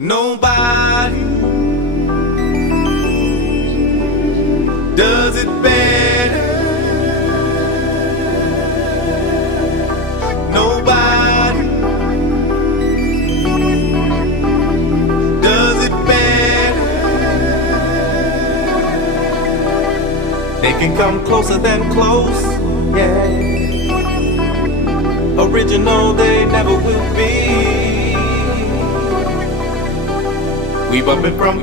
Nobody does it better. Nobody does it better. They can come closer than close, yeah. Original they never will be. We bumpin' from